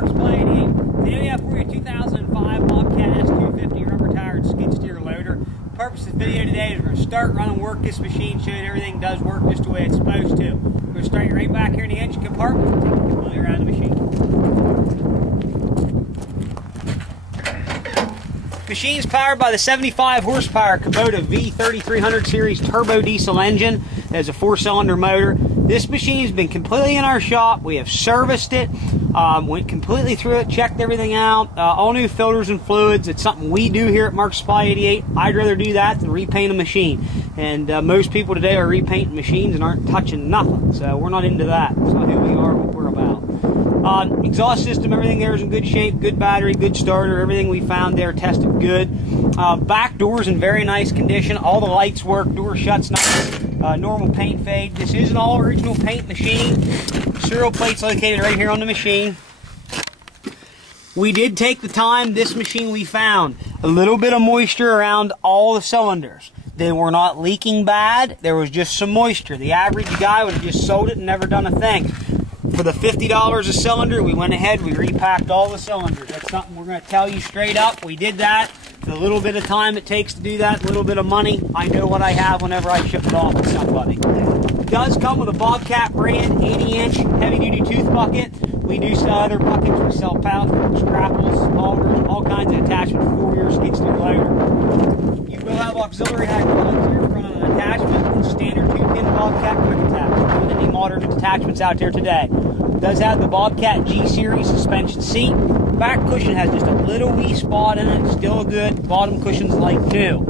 Mark's Supply 88. Today we have for you a 2005 Bobcat S250 rubber tired skid steer loader. The purpose of this video today is we're going to start, run, and work this machine, showing everything does work just the way it's supposed to. We're going to start you right back here in the engine compartment and take you completely around the machine. Machine's powered by the 75 horsepower Kubota V3300 series turbo diesel engine. There's a 4-cylinder motor. This machine's been completely in our shop. We have serviced it, went completely through it, checked everything out, all new filters and fluids. It's something we do here at Mark's Supply 88. I'd rather do that than repaint a machine. And most people today are repainting machines and aren't touching nothing. So we're not into that. It's not who we are, what we're about. Exhaust system, everything there is in good shape, good battery, good starter, everything we found there tested good. Back door's in very nice condition, all the lights work, door shuts nice, normal paint fade. This is an all original paint machine. Serial plate's located right here on the machine. We did take the time, this machine we found a little bit of moisture around all the cylinders. They were not leaking bad, there was just some moisture. The average guy would have just sold it and never done a thing. For the $50 a cylinder, we went ahead, we repacked all the cylinders. That's something we're going to tell you straight up. We did that. For the little bit of time it takes to do that, a little bit of money, I know what I have whenever I ship it off to somebody. It does come with a Bobcat brand 80-inch heavy-duty tooth bucket. We do sell other buckets. We sell pallets, grapples, augers, all kinds of attachments for your skid steer loader. You will have auxiliary hydraulics here front of an attachment and standard 2-pin Bobcat quick attachment with any modern attachments out there today. It does have the Bobcat G Series suspension seat. Back cushion has just a little wee spot in it, still good. Bottom cushion's like new.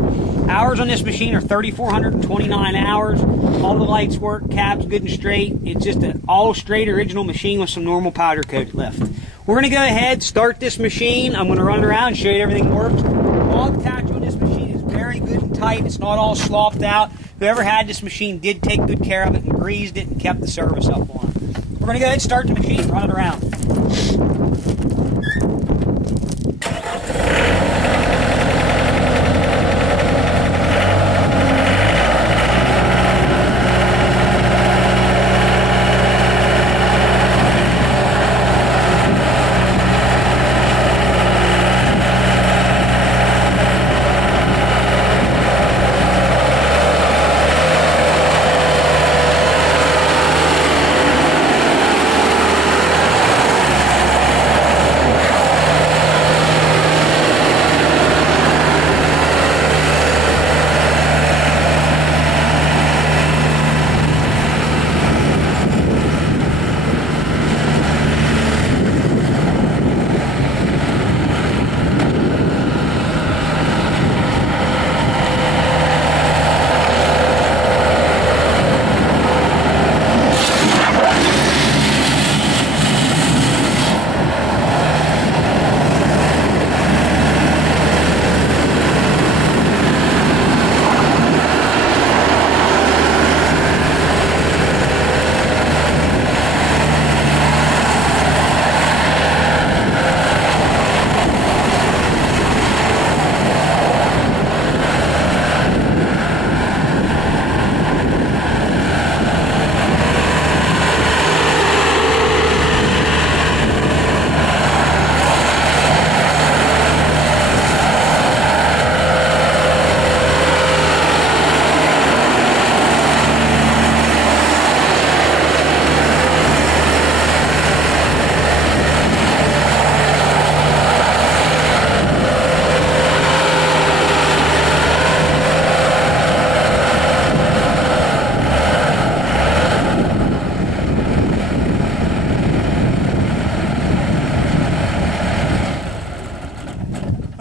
Hours on this machine are 3,429 hours. All the lights work, cab's good and straight. It's just an all straight original machine with some normal powder coat lift. We're going to go ahead, start this machine. I'm going to run it around and show you everything works. The log attachment on this machine is very good and tight. It's not all slopped out. Whoever had this machine did take good care of it and greased it and kept the service up on it. We're going to go ahead and start the machine, run it around.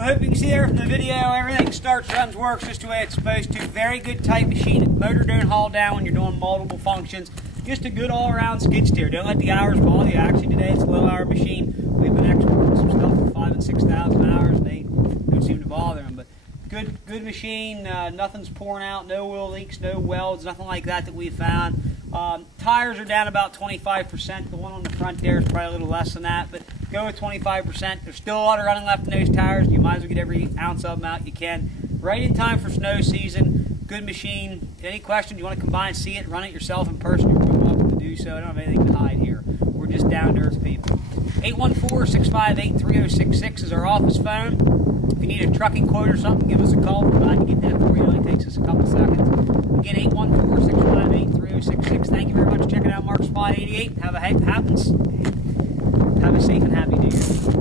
I hope you can see there from the video, everything starts, runs, works just the way it's supposed to. Very good tight machine. Motor don't haul down when you're doing multiple functions. Just a good all-around skid steer. Don't let the hours bother you. Actually, today it's a low-hour machine. We've been exporting some stuff for 5,000 and 6,000 hours. They don't seem to bother them. But good machine. Nothing's pouring out. No oil leaks, no welds, nothing like that we found. Tires are down about 25%. The one on the front there is probably a little less than that, but go with 25%. There's still a lot of running left in those tires. You might as well get every ounce of them out you can. Right in time for snow season. Good machine. Any questions, you want to come by and see it, run it yourself in person, you're welcome to do so. I don't have anything to hide here. We're just down to earth people. 8 814-658-3066 is our office phone. If you need a trucking quote or something, give us a call. We're glad to get that for you. It only takes us a couple seconds. Again, 814-658-3066. Thank you very much for checking out Mark's Spot 88. Have a safe and happy New Year.